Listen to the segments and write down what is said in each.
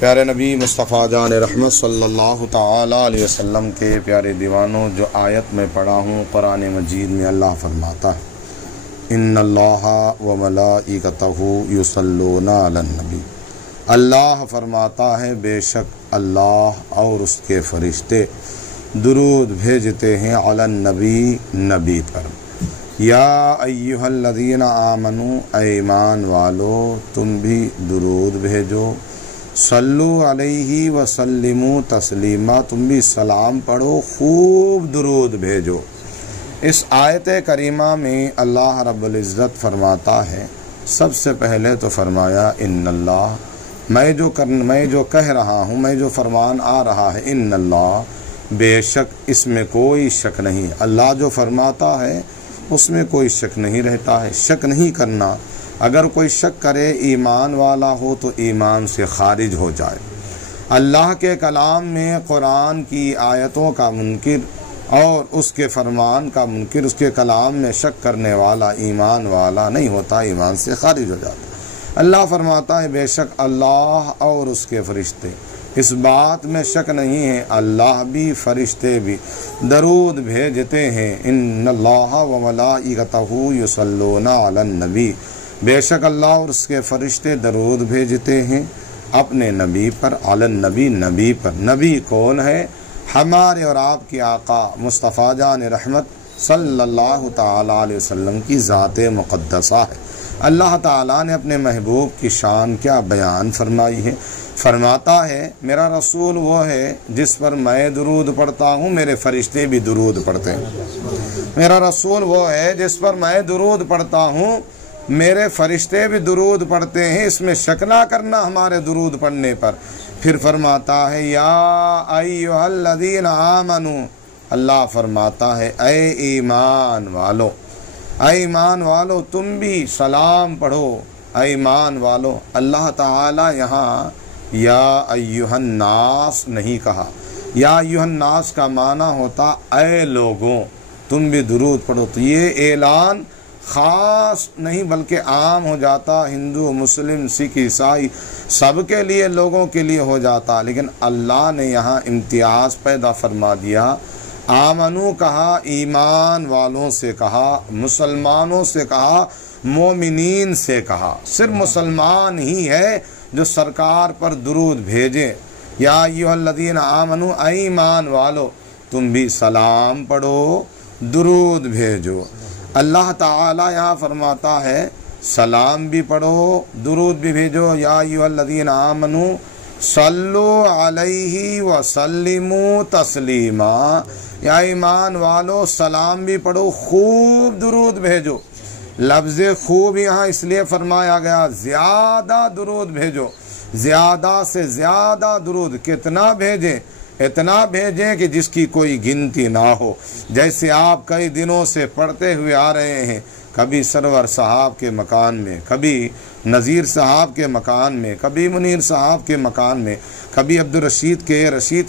प्यारे नबी मुस्तफ़ा जान रहमत सल्लल्लाहु ताला अलैहि वसल्लम के प्यारे दीवानों, जो आयत में पढ़ा हूँ कुरान मजीद में अल्लाह फरमाता है, इन्नल्लाहा व मलाइकतहु युसल्लूना अलन नबी। अल्लाह फरमाता है बेशक अल्लाह और उसके फरिश्ते दुरूद भेजते हैं अलन नबी, नबी पर। या अय्युहल्लज़ीना आमनू, ईमान वालो तुम भी दुरूद भेजो। सल्लु अलैहि व सल्लिमू तस्लीमा, तुम भी सलाम पढ़ो, खूब दुरूद भेजो। इस आयत करीमा में अल्लाह रब्बुल इज़्ज़त फरमाता है, सबसे पहले तो फरमाया इन्नल्लाह, मैं जो कह रहा हूँ, मैं जो फरमान आ रहा है, इन्नल्लाह बेशक, इसमें कोई शक नहीं। अल्लाह जो फरमाता है उसमें कोई शक नहीं रहता है, शक नहीं करना। अगर कोई शक करे ईमान वाला हो तो ईमान से खारिज हो जाए। अल्लाह के कलाम में कुरान की आयतों का मुनकिर और उसके फरमान का मुनकिर, उसके कलाम में शक करने वाला ईमान वाला नहीं होता, ईमान से खारिज हो जाता। अल्लाह फरमाता है बेशक अल्लाह और उसके फरिश्ते, इस बात में शक नहीं है, अल्लाह भी फरिश्ते भी दरूद भेजते हैं। इन्नल्लाहा व मलाइकतहु युसल्लूना अलन नबी, बेशक अल्लाह और उसके फरिश्ते दरूद भेजते हैं अपने नबी पर, अलन नबी, नबी पर। नबी कौन है? हमारे और आपके आका मुस्तफ़ा जान रहमत सल्लल्लाहु ताला अलैहि वसल्लम की ज़ात मुक़द्दसा है। अल्लाह ताला ने अपने महबूब की शान क्या बयान फरमाई है। फरमाता है मेरा रसूल वो है जिस पर मैं दुरूद पढ़ता हूँ, मेरे फरिश्ते भी दुरूद पढ़ते हैं। मेरा रसूल वो है जिस पर मैं दुरूद पढ़ता हूँ, मेरे फरिश्ते भी दुरूद पढ़ते हैं, इसमें शक ना करना हमारे दुरूद पढ़ने पर। फिर फरमाता है या अय्युहल्लज़ीना आमनू, अल्लाह फरमाता है ऐ ईमान वालो, ऐ ईमान वालो तुम भी सलाम पढ़ो। ऐ ईमान वालो, अल्लाह ताला यहाँ या अय्युहन्नास नहीं कहा। या अय्युहन्नास का माना होता ऐ लोगों तुम भी दुरूद पढ़ो। तो ये ऐलान ख़ास नहीं बल्कि आम हो जाता, हिंदू मुस्लिम सिख ईसाई सबके लिए, लोगों के लिए हो जाता। लेकिन अल्लाह ने यहाँ इम्तियाज़ पैदा फरमा दिया। आमनू कहा, ईमान वालों से कहा, मुसलमानों से कहा, मोमिनीन से कहा। सिर्फ मुसलमान ही है जो सरकार पर दुरूद भेजे। या अय्युहल्लज़ीना आमनू, ईमान वालो तुम भी सलाम पढ़ो, दुरूद भेजो। अल्लाह ताला यहाँ फरमाता है सलाम भी पढ़ो, दुरूद भी भेजो। या अय्युहल्लज़ीना आमनू सल्लु अलैहि व सल्लिमू तस्लीमा, या ईमान वालो सलाम भी पढ़ो, खूब दुरूद भेजो। लफ्ज़ खूब यहाँ इसलिए फरमाया गया, ज़्यादा दुरूद भेजो, ज़्यादा से ज़्यादा दुरूद। कितना भेजें? इतना भेजें कि जिसकी कोई गिनती ना हो। जैसे आप कई दिनों से पढ़ते हुए आ रहे हैं, कभी सरवर साहब के मकान में, कभी नज़ीर साहब के मकान में, कभी मुनीर साहब के मकान में, कभी अब्दुल रशीद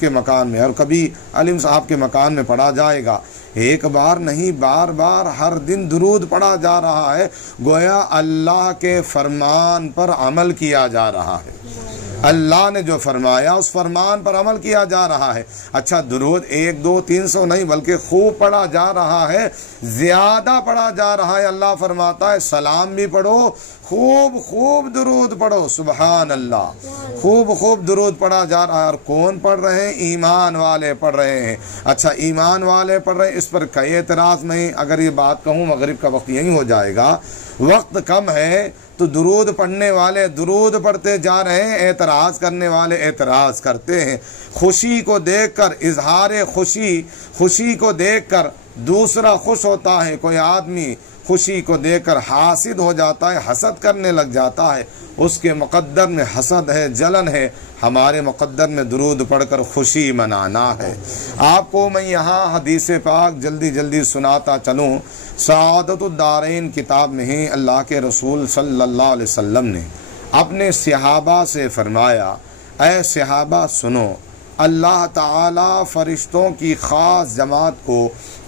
के मकान में, और कभी अलीम साहब के मकान में पढ़ा जाएगा। एक बार नहीं, बार बार हर दिन दुरूद पढ़ा जा रहा है। गोया अल्लाह के फरमान पर अमल किया जा रहा है। अल्लाह ने जो फरमाया उस फरमान पर अमल किया जा रहा है। अच्छा, दुरूद 1, 2, 300 नहीं बल्कि खूब पढ़ा जा रहा है, ज़्यादा पढ़ा जा रहा है। अल्लाह फरमाता है सलाम भी पढ़ो, खूब खूब दुरूद पढ़ो। सुबहान अल्लाह, खूब खूब दुरूद पढ़ा जा रहा है। और कौन पढ़ रहे हैं? ईमान वाले पढ़ रहे हैं। अच्छा, ईमान वाले पढ़ रहे हैं, इस पर कोई एतराज़ नहीं। अगर ये बात कहूँ मगरिब का वक्त यही हो जाएगा, वक्त कम है, तो दुरूद पढ़ने वाले दुरूद पढ़ते जा रहे हैं, एतराज़ करने वाले एतराज़ करते हैं। खुशी को देखकर इजहार खुशी को देखकर दूसरा खुश होता है। कोई आदमी खुशी को देखकर हासिद हो जाता है, हसद करने लग जाता है। उसके मुक़द्दर में हसद है, जलन है। हमारे मुक़द्दर में दुरूद पढ़कर खुशी मनाना है। आपको मैं यहाँ हदीस पाक जल्दी जल्दी सुनाता चलूँ। सआदतुद्दारैन किताब में ही अल्लाह के रसूल सल्लल्लाहु अलैहि वसल्लम ने अपने सहाबा से फरमाया, ऐ सहाबा सुनो, अल्लाह ताला फरिश्तों की ख़ास जमात को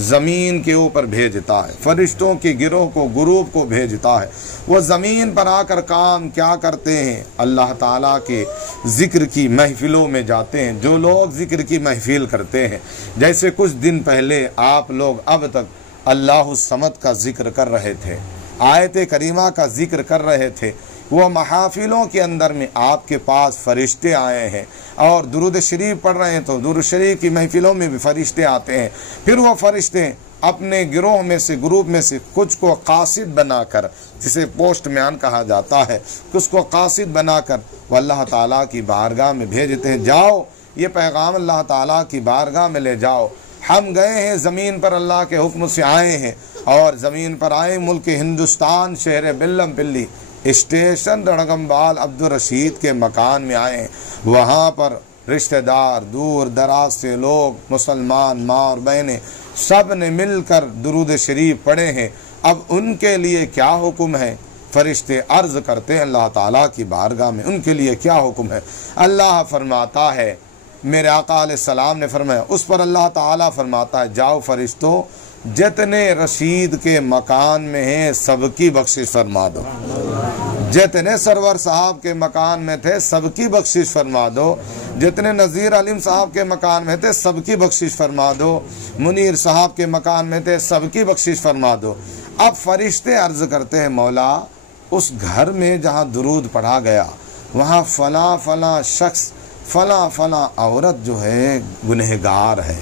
ज़मीन के ऊपर भेजता है, फरिश्तों के गिरोह को, ग्रुप को भेजता है। वो ज़मीन पर आकर काम क्या करते हैं? अल्लाह ताला के ज़िक्र की महफ़िलों में जाते हैं। जो लोग ज़िक्र की महफ़िल करते हैं, जैसे कुछ दिन पहले आप लोग अब तक अल्लाह समद का ज़िक्र कर रहे थे, आयत करीमा का ज़िक्र कर रहे थे, वो महाफिलों के अंदर में आपके पास फरिश्ते आए हैं और दुरूद शरीफ पढ़ रहे हैं, तो दुरूद शरीफ की महफिलों में भी फरिश्ते आते हैं। फिर वो फरिश्ते अपने गिरोह में से, ग्रुप में से कुछ को कासिद बनाकर, जिसे पोस्टमैन कहा जाता है, कुछ को कासिद बनाकर वो अल्लाह ताला की बारगाह में भेजते हैं। जाओ ये पैगाम अल्लाह ताला की बारगाह में ले जाओ। हम गए हैं ज़मीन पर, अल्लाह के हुक्म से आए हैं और ज़मीन पर आए मुल्क हिंदुस्तान, शहर बिल्लम पिल्ली, स्टेशन रड़गम्बाल अब्दुल रशीद के मकान में आए। वहाँ पर रिश्तेदार, दूर दराज से लोग, मुसलमान माँ और बहनें, सब ने मिलकर दुरूद शरीफ पढ़े हैं। अब उनके लिए क्या हुक्म है? फरिश्ते अर्ज़ करते हैं अल्लाह ताला की बारगाह में, उनके लिए क्या हुक्म है? अल्लाह फरमाता है, मेरे आका अलैहिस्सलाम ने फरमाया, उस पर अल्लाह ताला फरमाता है, जाओ फरिश्तों, जितने रशीद के मकान में हैं सबकी बख्शिश फरमा दो। जितने सरवर साहब के मकान में थे सबकी बख्शिश फरमा दो। जितने नज़ीर अलीम साहब के मकान में थे सबकी बख्शिश फरमा दो। मुनीर साहब के मकान में थे सबकी बख्शिश फरमा दो। अब फरिश्ते अर्ज़ करते हैं, मौला उस घर में जहाँ दुरूद पढ़ा गया वहाँ फ़ला फ़ला शख्स, फ़ला फ़ला औरत जो है गुनहगार है,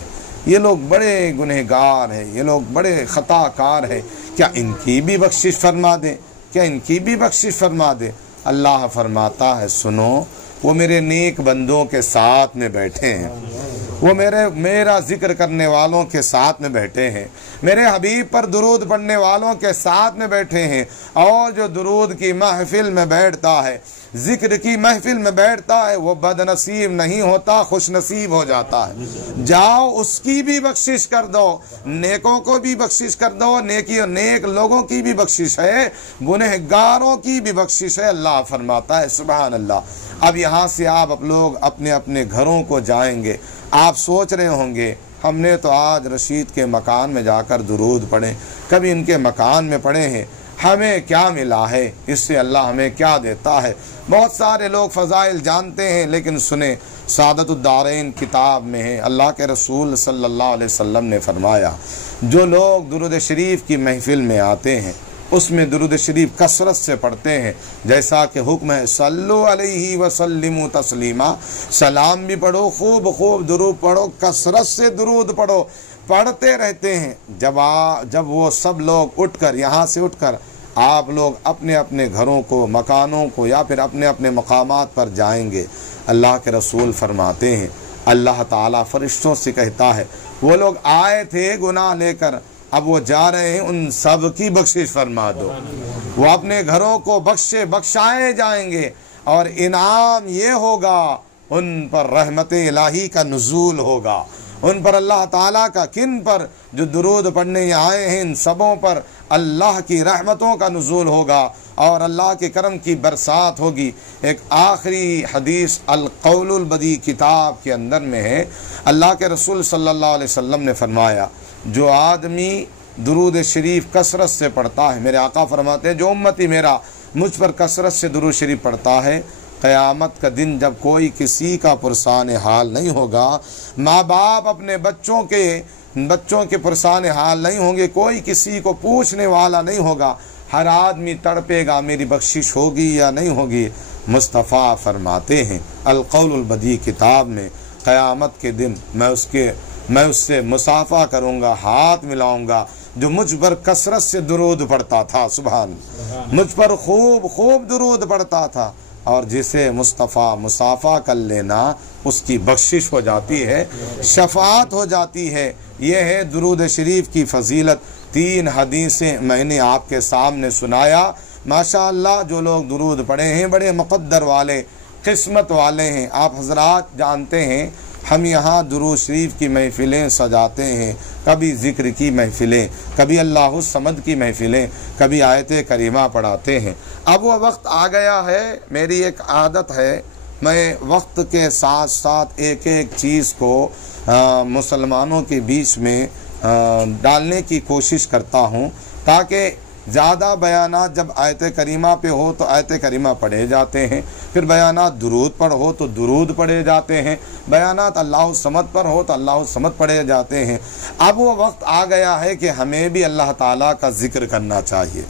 ये लोग बड़े गुनहगार हैं, ये लोग बड़े ख़ताकार हैं, क्या इनकी भी बख्शिश फरमा दे? क्या इनकी भी बख्शिश फरमा दे? अल्लाह फरमाता है, सुनो, वो मेरे नेक बंदों के साथ में बैठे हैं, वो मेरा जिक्र करने वालों के साथ में बैठे हैं, मेरे हबीब पर दुरूद पढ़ने वालों के साथ में बैठे हैं। और जो दुरूद की महफिल में बैठता है, जिक्र की महफिल में बैठता है, वो बदनसीब नहीं होता, खुश नसीब हो जाता है। जाओ उसकी भी बख्शिश कर दो, नेकों को भी बख्शिश कर दो, नेक लोगों की भी बख्शिश है, गुनहगारों की भी बख्शिश है। अल्लाह फरमाता है, सुभान अल्लाह। अब यहाँ से आप लोग अपने अपने घरों को जाएंगे। आप सोच रहे होंगे, हमने तो आज रशीद के मकान में जाकर दुरूद पढ़े, कभी इनके मकान में पढ़े हैं, हमें क्या मिला है, इससे अल्लाह हमें क्या देता है? बहुत सारे लोग फ़ज़ाइल जानते हैं, लेकिन सुने, सादतुद्दारैन किताब में है, अल्लाह के रसूल सल्लल्लाहु अलैहि वसल्लम ने फरमाया, जो लोग दुरूद शरीफ की महफिल में आते हैं उसमें दुरूद शरीफ कसरत से पढ़ते हैं, जैसा कि हुक्म है, सल्लु अलैहि वसल्लिमु तस्लीमा, सलाम भी पढ़ो, खूब खूब दुरूद पढ़ो, कसरत से दुरूद पढ़ो, पढ़ते रहते हैं। जब वो सब लोग उठकर, यहाँ से उठकर आप लोग अपने अपने घरों को, मकानों को, या फिर अपने अपने मकामात पर जाएंगे, अल्लाह के रसूल फरमाते हैं, अल्लाह ताला फरिश्तों से कहता है, वो लोग आए थे गुनाह लेकर, अब वो जा रहे हैं, उन सब की बख्शिश फरमा दो। वो अपने घरों को बख्शाए जाएंगे और इनाम ये होगा, उन पर रहमत इलाही का नुज़ूल होगा, उन पर अल्लाह ताला का, किन पर? जो दुरूद पढ़ने आए हैं, इन सबों पर अल्लाह की रहमतों का नुज़ूल होगा और अल्लाह के करम की बरसात होगी। एक आखिरी हदीस अल-क़ौलुल बदी किताब के अंदर में है, अल्लाह के रसूल सल्लल्लाहु अलैहि वसल्लम ने फरमाया, जो आदमी दुरूद शरीफ कसरत से पढ़ता है, मेरे आका फरमाते हैं, जो उम्मती मेरा मुझ पर कसरत से दुरूद शरीफ पढ़ता है, क़यामत का दिन जब कोई किसी का पुरसान हाल नहीं होगा, माँ बाप अपने बच्चों के पुरसान हाल नहीं होंगे, कोई किसी को पूछने वाला नहीं होगा, हर आदमी तड़पेगा मेरी बख्शिश होगी या नहीं होगी। मुस्तफ़ा फरमाते हैं अल-क़ौलुल बदी किताब में, क़यामत के दिन मैं उससे मुसाफ़ा करूँगा, हाथ मिलाऊँगा, जो मुझ पर कसरत से दुरूद पढ़ता था, सुभान, मुझ पर खूब खूब दुरूद पढ़ता था, और जिसे मुस्तफ़ा मुसाफ़ा कर लेना उसकी बख्शिश हो जाती है, शफ़ाअत हो जाती है। यह है दुरूद शरीफ की फ़जीलत। 3 हदीसें मैंने आपके सामने सुनाया। माशाअल्लाह, जो लोग दुरूद पढ़े हैं बड़े मुक़द्दर वाले, किस्मत वाले हैं। आप हज़रात जानते हैं, हम यहाँ दुरूद शरीफ की महफ़िलें सजाते हैं, कभी ज़िक्र की महफ़िलें, कभी अल्लाह समद की महफ़िलें, कभी आयत करीमा पढ़ाते हैं। अब वो वक्त आ गया है, मेरी एक आदत है, मैं वक्त के साथ साथ एक एक चीज़ को मुसलमानों के बीच में डालने की कोशिश करता हूँ, ताकि ज़्यादा बयानात जब आयत करीमा पे हो तो आयत करीमा पढ़े जाते हैं, फिर बयानात दुरूद पर हो तो दुरूद पढ़े जाते हैं, बयानात अल्लाह समद पर हो तो अल्लाह समद पढ़े जाते हैं। अब वो वक्त आ गया है कि हमें भी अल्लाह ताला का ज़िक्र करना चाहिए।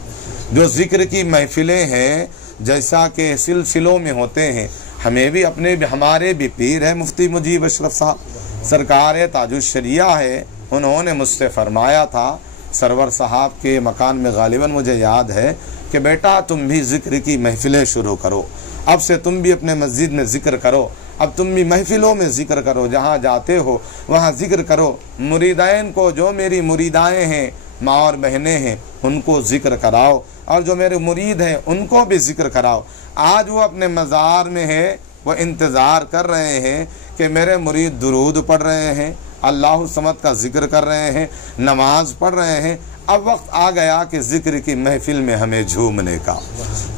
जो ज़िक्र की महफ़िलें हैं जैसा कि सिलसिलों में होते हैं, हमें भी हमारे भी पीर है मुफ्ती मुजीब अशरफ साहब, सरकार ताजुश्शरिया है, उन्होंने मुझसे फरमाया था सरवर साहब के मकान में, गालिबन मुझे याद है कि बेटा तुम भी ज़िक्र की महफ़िलें शुरू करो, अब से तुम भी अपने मस्जिद में ज़िक्र करो, अब तुम भी महफ़िलों में ज़िक्र करो, जहाँ जाते हो वहाँ ज़िक्र करो। मुरीदैन को, जो मेरी मुरीदाएँ हैं, माँ और बहनें हैं, उनको ज़िक्र कराओ, और जो मेरे मुरीद हैं उनको भी ज़िक्र कराओ। आज वो अपने मज़ार में है, वो इंतज़ार कर रहे हैं कि मेरे मुरीद दुरूद पढ़ रहे हैं, अल्लाह समद का ज़िक्र कर रहे हैं, नमाज पढ़ रहे हैं। अब वक्त आ गया कि ज़िक्र की महफ़िल में हमें झूमने का।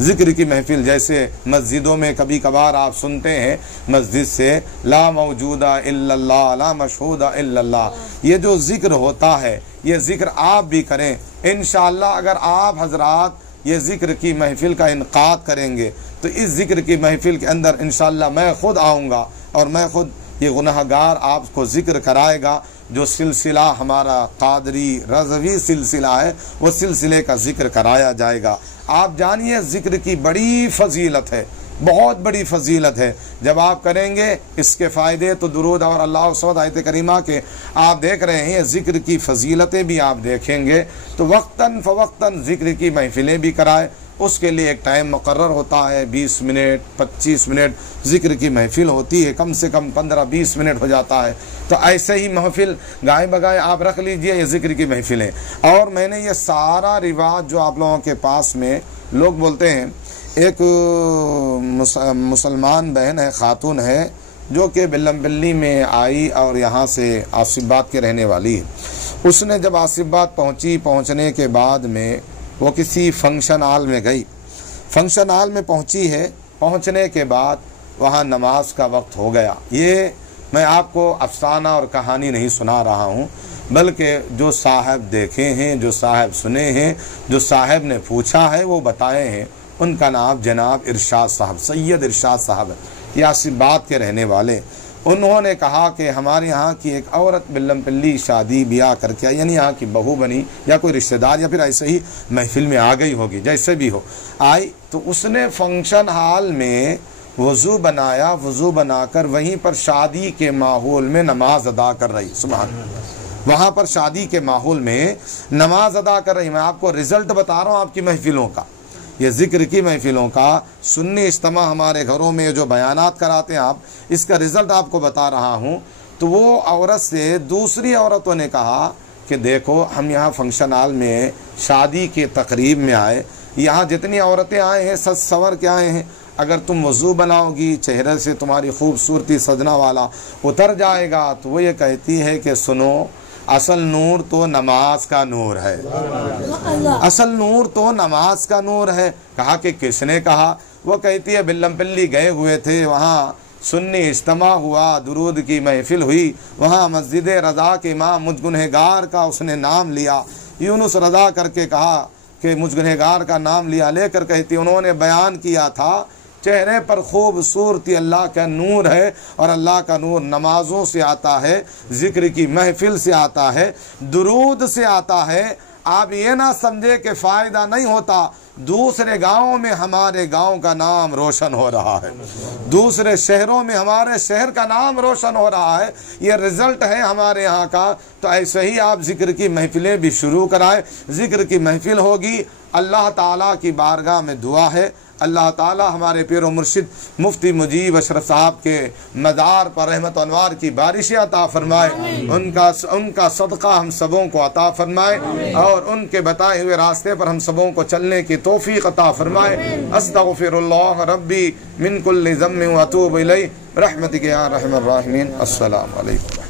ज़िक्र की महफ़िल जैसे मस्जिदों में कभी कभार आप सुनते हैं मस्जिद से ला मौजूदा इल्लल्लाह ला मशहूदा इल्लल्लाह, ये जो ज़िक्र होता है ये ज़िक्र आप भी करें। इंशाअल्लाह अगर आप हज़रात ये ज़िक्र की महफ़िल का इनक़ाद करेंगे तो इस ज़िक्र की महफ़िल के अंदर इंशाअल्लाह मैं ख़ुद आऊँगा और मैं ख़ुद ये गुनाहगार आपको ज़िक्र कराएगा। जो सिलसिला हमारा कादरी रज़वी सिलसिला है, वो सिलसिले का ज़िक्र कराया जाएगा। आप जानिए ज़िक्र की बड़ी फ़जीलत है, बहुत बड़ी फ़जीलत है। जब आप करेंगे इसके फ़ायदे तो दुरूद और अल्लाह सवद आयत करीमा के आप देख रहे हैं, ज़िक्र की फ़जीलतें भी आप देखेंगे। तो वक्तन फ़वक्तन ज़िक्र की महफ़िलें भी कराए, उसके लिए एक टाइम मुकर्रर होता है, 20 मिनट 25 मिनट ज़िक्र की महफ़िल होती है, कम से कम 15-20 मिनट हो जाता है। तो ऐसे ही महफ़िल गाय बगाए आप रख लीजिए ये ज़िक्र की महफ़िलें। और मैंने ये सारा रिवाज जो आप लोगों के पास में लोग बोलते हैं, एक मुसलमान बहन है, ख़ातून है, जो कि बिल्लमबिल्ली में आई और यहाँ से आसिफाबाद के रहने वाली है। उसने जब आसिफाबाद पहुँचने के बाद में वो किसी फंक्शन हॉल में गई। फंक्शन हॉल में पहुंची है, पहुंचने के बाद वहां नमाज का वक्त हो गया। ये मैं आपको अफसाना और कहानी नहीं सुना रहा हूं, बल्कि जो साहब देखे हैं, जो साहब सुने हैं, जो साहब ने पूछा है वो बताए हैं। उनका नाम जनाब इरशाद साहब, सैयद इरशाद साहब, आसिफाबाद के रहने वाले। उन्होंने कहा कि हमारे यहाँ की एक औरत बिल्लमपिल्ली शादी ब्याह करके आई, यानी यहाँ की बहू बनी या कोई रिश्तेदार या फिर ऐसे ही महफिल में आ गई होगी, जैसे भी हो आई, तो उसने फंक्शन हॉल में वज़ू बनाया, वज़ू बनाकर वहीं पर शादी के माहौल में नमाज अदा कर रही। सुभान, वहाँ पर शादी के माहौल में नमाज अदा कर रही। मैं आपको रिज़ल्ट बता रहा हूँ आपकी महफिलों का, ये ज़िक्र की महफिलों का। सुन्नी इज्तिमा हमारे घरों में जो बयानात कराते हैं आप, इसका रिज़ल्ट आपको बता रहा हूँ। तो वो औरत से दूसरी औरतों ने कहा कि देखो हम यहाँ फंक्शन हॉल में शादी के तकरीब में आए, यहाँ जितनी औरतें आए हैं सज सवर के आए हैं, अगर तुम वज़ू बनाओगी चेहरे से तुम्हारी खूबसूरती सजना वाला उतर जाएगा। तो वो ये कहती है कि सुनो, असल नूर तो नमाज का नूर है, असल नूर तो नमाज का नूर है। कहा कि किसने कहा? वो कहती है बिल्लमपिल्ली गए हुए थे, वहाँ सुन्नी इज्तिमा हुआ, दुरूद की महफिल हुई, वहाँ मस्जिद रज़ा के इमाम मुझ गुनहगार का उसने नाम लिया, यूनुस रज़ा करके कहा कि मुझ गुनहगार का नाम लिया, लेकर कहती उन्होंने बयान किया था चेहरे पर खूबसूरती अल्लाह का नूर है, और अल्लाह का नूर नमाजों से आता है, ज़िक्र की महफिल से आता है, दुरूद से आता है। आप ये ना समझे कि फ़ायदा नहीं होता, दूसरे गाँव में हमारे गाँव का नाम रोशन हो रहा है, दूसरे शहरों में हमारे शहर का नाम रोशन हो रहा है। ये रिज़ल्ट है हमारे यहाँ का। तो ऐसे ही आप ज़िक्र की महफिलें भी शुरू कराएं। ज़िक्र की महफिल होगी, अल्लाह ताला की बारगाह में दुआ है, अल्लाह ताला हमारे पीर व मुर्शिद मुफ्ती मुजीब अशरफ साहब के मज़ार पर रहमत अनवार की बारिशें अता फरमाए, उनका सदका हम सबों को अता फरमाए, और उनके बताए हुए रास्ते पर हम सबों को चलने की तौफीक अता फरमाए। अस्तगफिरुल्लाह रब्बी मिन कुल्लि ज़म्बिन व अतूबु इलैहि रहमतिक या रहमर राहिमीन। अस्सलामु अलैकुम।